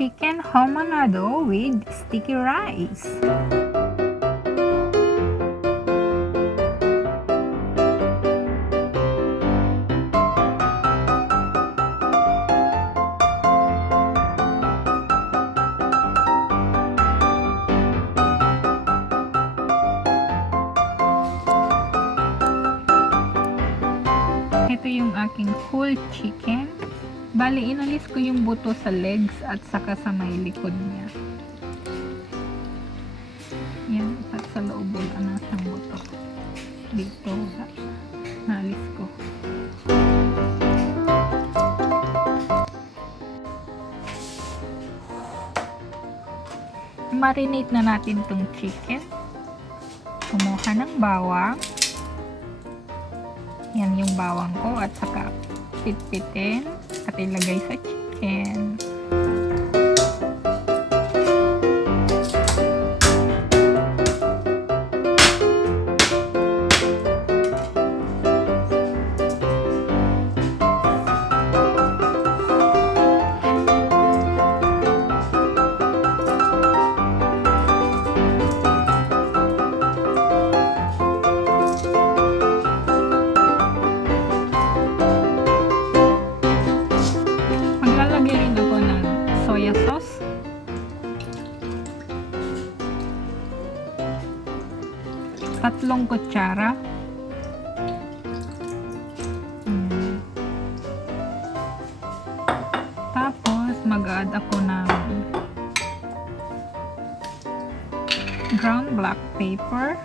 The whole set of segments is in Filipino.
chicken HOMONADO with sticky rice. Ito yung aking whole chicken. Bali, inalis ko yung buto sa legs at saka sa may likod niya. Yan, at sa loob wala na siyang buto. Dito, nalis ko. Marinate na natin tong chicken. Kumuha ng bawang. Yan yung bawang ko at saka pitpitin at ilagay sa chicken. Tatlong kutsara. Tapos mag-add ako ng ground black pepper.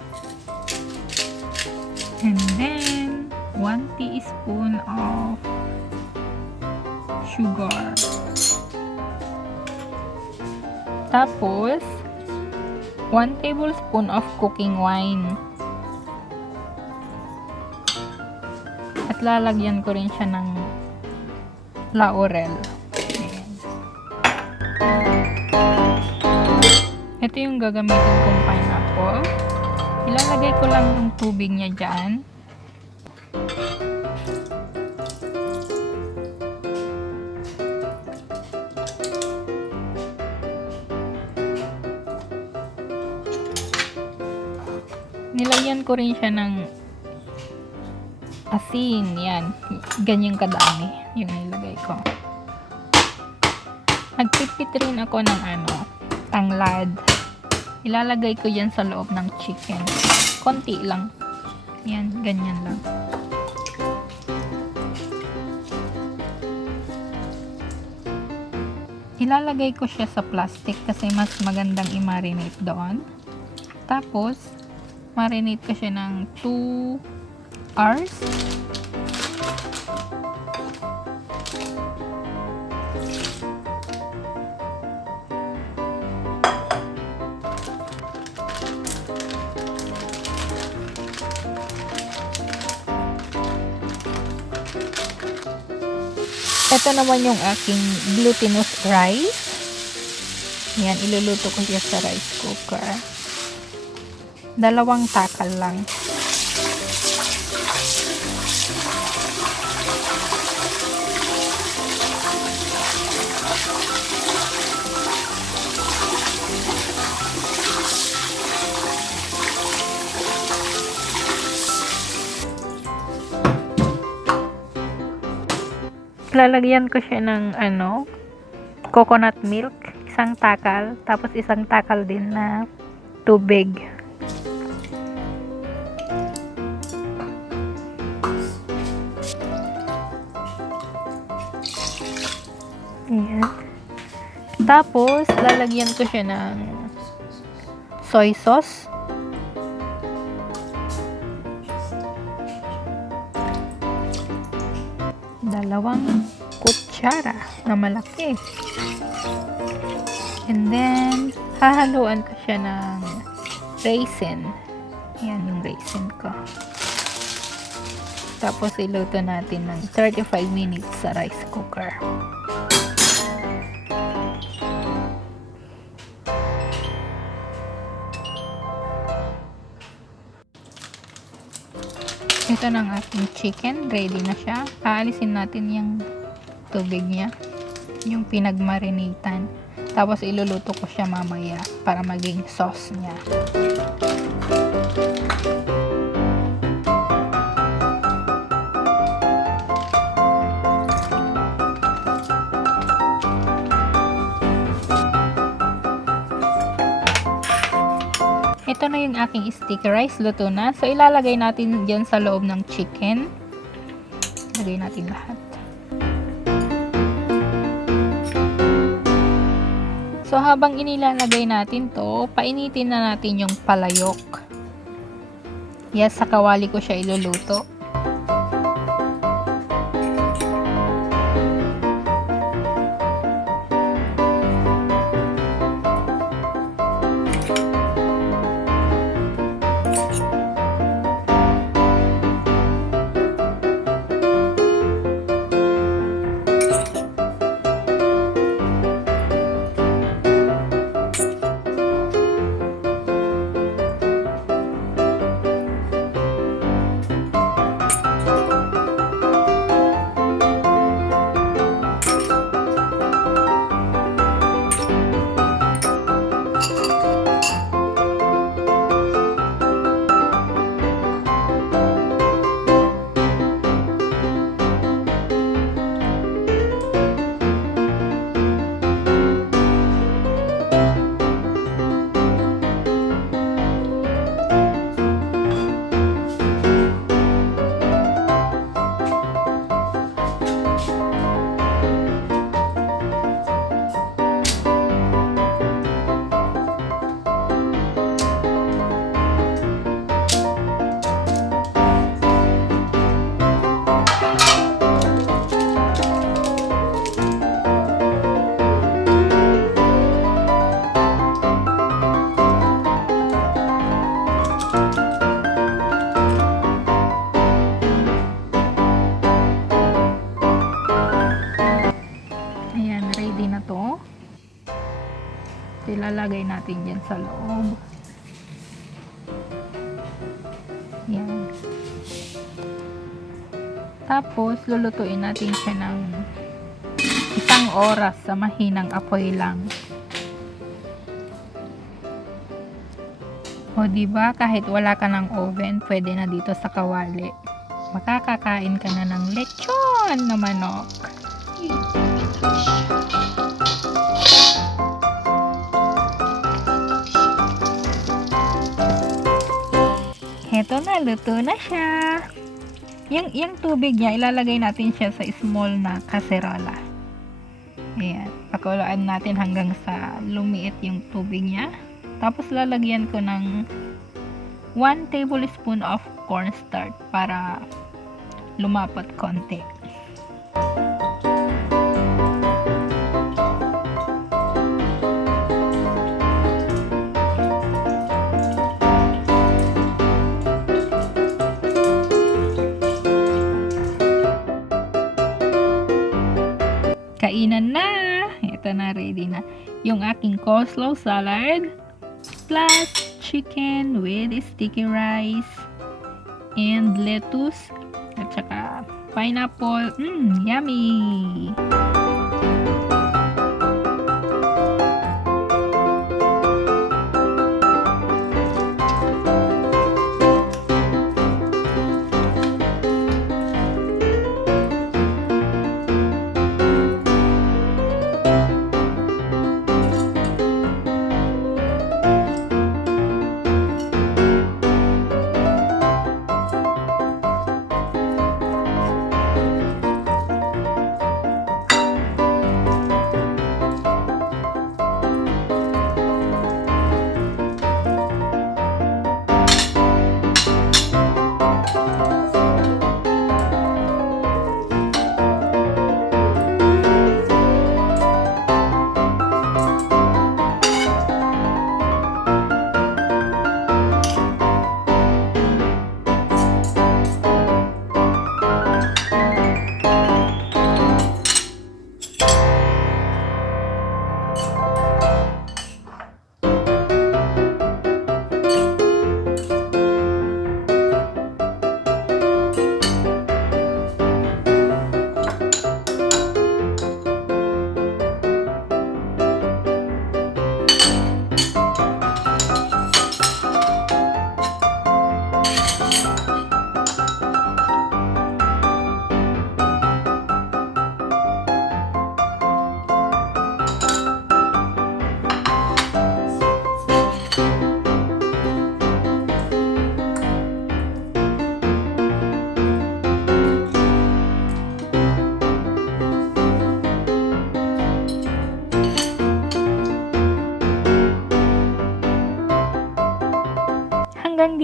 And then 1 teaspoon of sugar. Tapos 1 tablespoon of cooking wine. At lalagyan ko rin siya ng laurel. Ayan. Ito yung gagamitin kong pineapple. Ilalagay ko lang yung tubig niya dyan. Nilagyan ko rin siya ng asin. Yan. Ganyang kadami yung nilagay ko. Nagpipit rin ako ng tanglad. Ilalagay ko yan sa loob ng chicken. Konti lang. Yan. Ganyan lang. Ilalagay ko siya sa plastic kasi mas magandang i-marinate doon. Tapos, marinate ko siya ng 2 hours. Ito naman yung aking glutinous rice. Yan, iluluto ko siya sa rice cooker. 2 takal lang. Lalagyan ko siya ng coconut milk, 1 takal, tapos 1 takal din na tubig. Ayan. Tapos lalagyan ko siya ng soy sauce. Dalawang kutsara na malaki. And then, hahaluan ko siya ng raisin. Yan yung raisin ko. Tapos, iluto natin ng 35 minutes sa rice cooker. Ito na ang ating chicken. Ready na siya. Aalisin natin yung tubig niya. Yung pinagmarinatan. Tapos iluluto ko siya mamaya para maging sauce niya. Ito na yung aking sticky rice, luto na. So, ilalagay natin dyan sa loob ng chicken. Lagay natin lahat. So, habang inilalagay natin to, painitin na natin yung palayok. Yes, sa kawali ko siya iluluto. Ilalagay natin dyan sa loob. Yan. Tapos, lulutuin natin siya ng 1 oras sa mahinang apoy lang. O, diba? Kahit wala ka ng oven, pwede na dito sa kawali. Makakakain ka na ng lechon na manok. Heto na, luto na siya. Yung tubig niya, ilalagay natin siya sa small na kaserola. Ayan. Pakuluan natin hanggang sa lumiit yung tubig niya. Tapos lalagyan ko ng 1 tablespoon of cornstarch para lumapot konti. Kainan na! Ito na, ready na. Yung aking coleslaw salad plus chicken with sticky rice and lettuce at saka pineapple. Yummy!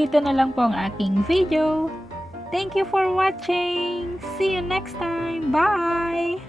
dito na lang po ang aking video. Thank you for watching. See you next time. Bye!